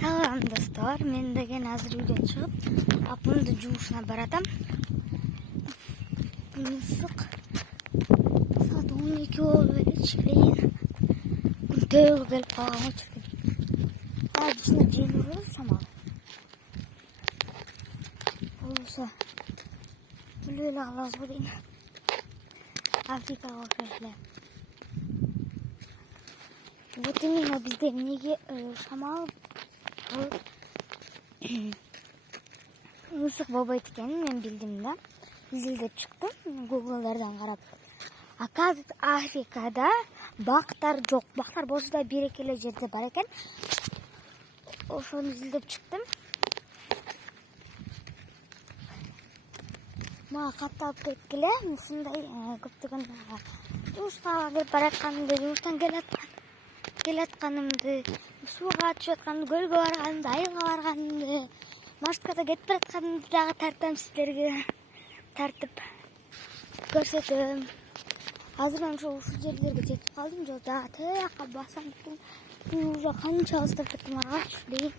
Салам достар, мен деген азыр үйдөн чыгып, апамды жуушуна баратам. Мысык саат 12 болуп элечи. Күн төгү келип калган учурда. Ачына жемир шамал. Болсо бүлө эле калабызбы дейм. Африкага окшош эле. Вот именно бизде эмнеге шамал мысык болбойт экенин мен билдим да. Изилдеп чыктым Google'дардан карап. Оказывается, Африкада бактар жок. Бактар болсо да бир-эки эле жерде бар экен. Ошону изилдеп чыктым. Мага катталып кеткиле, ушундай көптөгөн жумушка келип баратканымды, жумуштан келатканымды, сууга түшүп атканымды, көлгө барганымды, айылга барганымды, маршруткада кетип баратканымды дагы тартам сиздерге. Тартып көрсөтөм. Азыр мен ушул жерлерге жетип калдым, жолда тыякка басам экен. Уже канча алыстап кеттим агач дейм.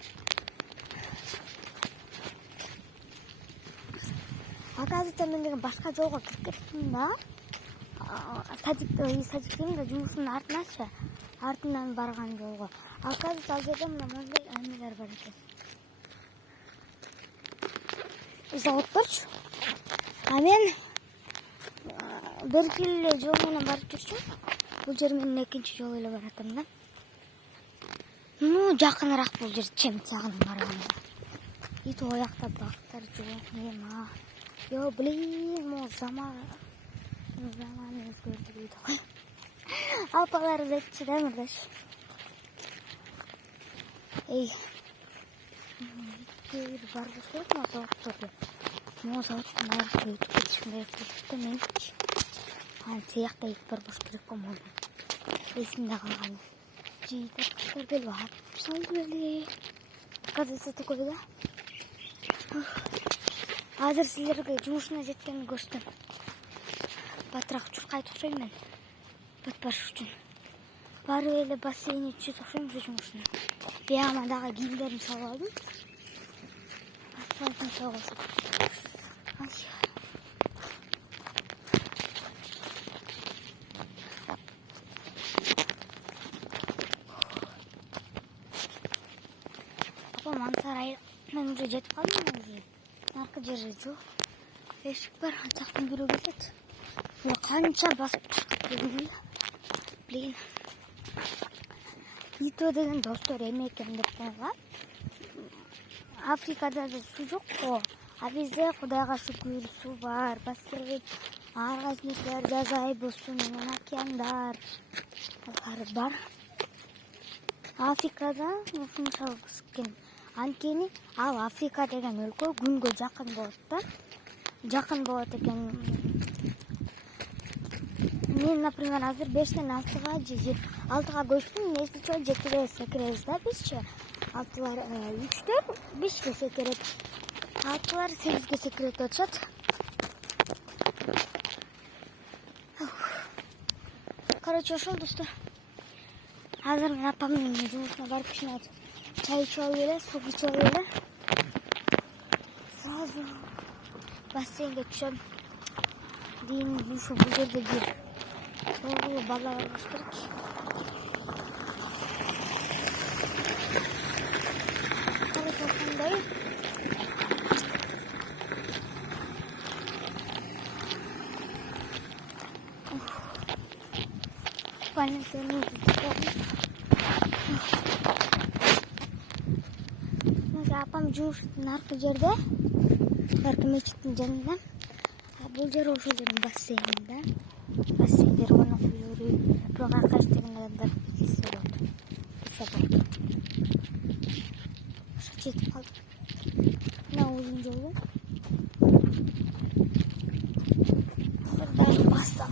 Оказывается, мен деген башка жолго кирип кеттим да. Садиктин да жумушунун артынан барган жолго. Оказывается, ал жерде мындай эмелер бар экен. Заводторчу. А мен белгилүү эле жол менен барып жүрчүм. Бул жер менен экинчи жол эле баратам да. Жакыныраак бул жер чем сагынам барганда. Ит оякта бактар жок нема. Yo блин, zaman özgürdü deydi. Alpalar üretçi değil mi kardeş? Ey. Bir bardak yok mu? Doktor. Moza otlar kötü geçmeye fırsatı hiç. Siyah da ilk bir boş kırık olmalı. Resimde kalan. Cihide kuşlar böyle var. Saldı böyle. Kazısı tıkıldı. Азыр силерге жумушуна жеткенин көрсөтөм. Батыраак чуркайт окшойм мен. Батпаш үчүн. Барып эле бассейн ичип окшойм жумушуна. Бияма дагы кийимдеримди салып алдым. Батпашын салып. Ай. Апа мансарай мен уже жетип калдым уже. Арка жерде жок. Эшик бар, антактан бирөө келет. Бул канча басып чыктым. Блин. Ито деген достор эме экен деп коюлган. Африкада да суу жок го. А бизде Кудайга шүкүр суу бар. Бассейн, ар кайсы нерселер, жаз айы болсун, океандар бар. Африкада ушунчалык экен. Анткени ал Африка деген өлкө күнгө жакын болот да. Жакын болот экен. Мен, например, азыр 5-тен 6-га же 6-га көчтүм. Несиче 7-ге секиребиз да бизчи. 6-лар 3-төр 5-ге секирет. 6-лар 8-ге секирет деп атышат. Короче, ошол достор. Азыр мен апамдын жумушуна барып кичине чай içip алып эле, суу ичип алып эле. Сразу бассейнге түшөм. Дейин ушу бул жерде бир чогуу бала болуш керек. Короче, ошондой. Апам жумуштун аркы жерде, аркы мечиттин жанында. Бул жер ошол жердин бассейни да. Бассейндер ойноп жүрүп, бирок акаш деген адамдар келсе болот. Ошо жетип калдык. Мына узун жолу. Дайым бассам.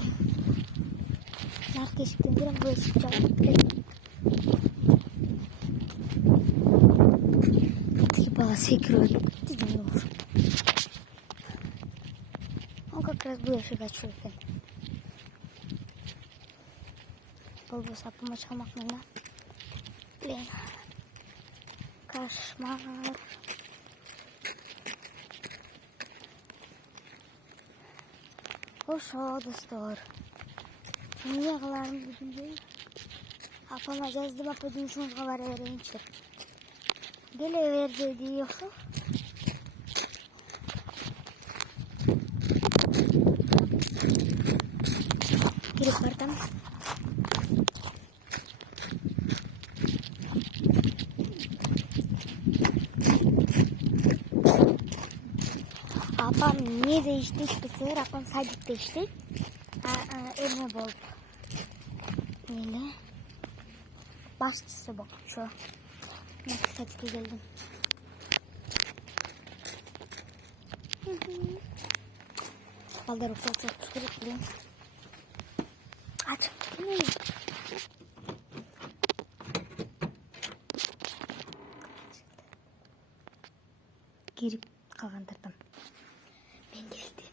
Аркы эшиктен кирем, бул эшик жабык экен. Бала секирип өтүп кетти дейм. Он как раз был эшик ачуу экен. Болбосо апама чалмакмын да. Блин. Кошмар. Ошо достор. Эмне кыларым билбей. Апама жаздым, апа жұмысыңызға бара берейінші. Келе бер деди ошо. Кирип бардым. Апам неде иштейт, апам садикте иштейт. Эме болуп. Эле башчысы болуп, ошо. Мен садикке келдим. Балдар уктап жатыш керек билем. Ачык кеткен. Кирип калгандардан. Мен келдим.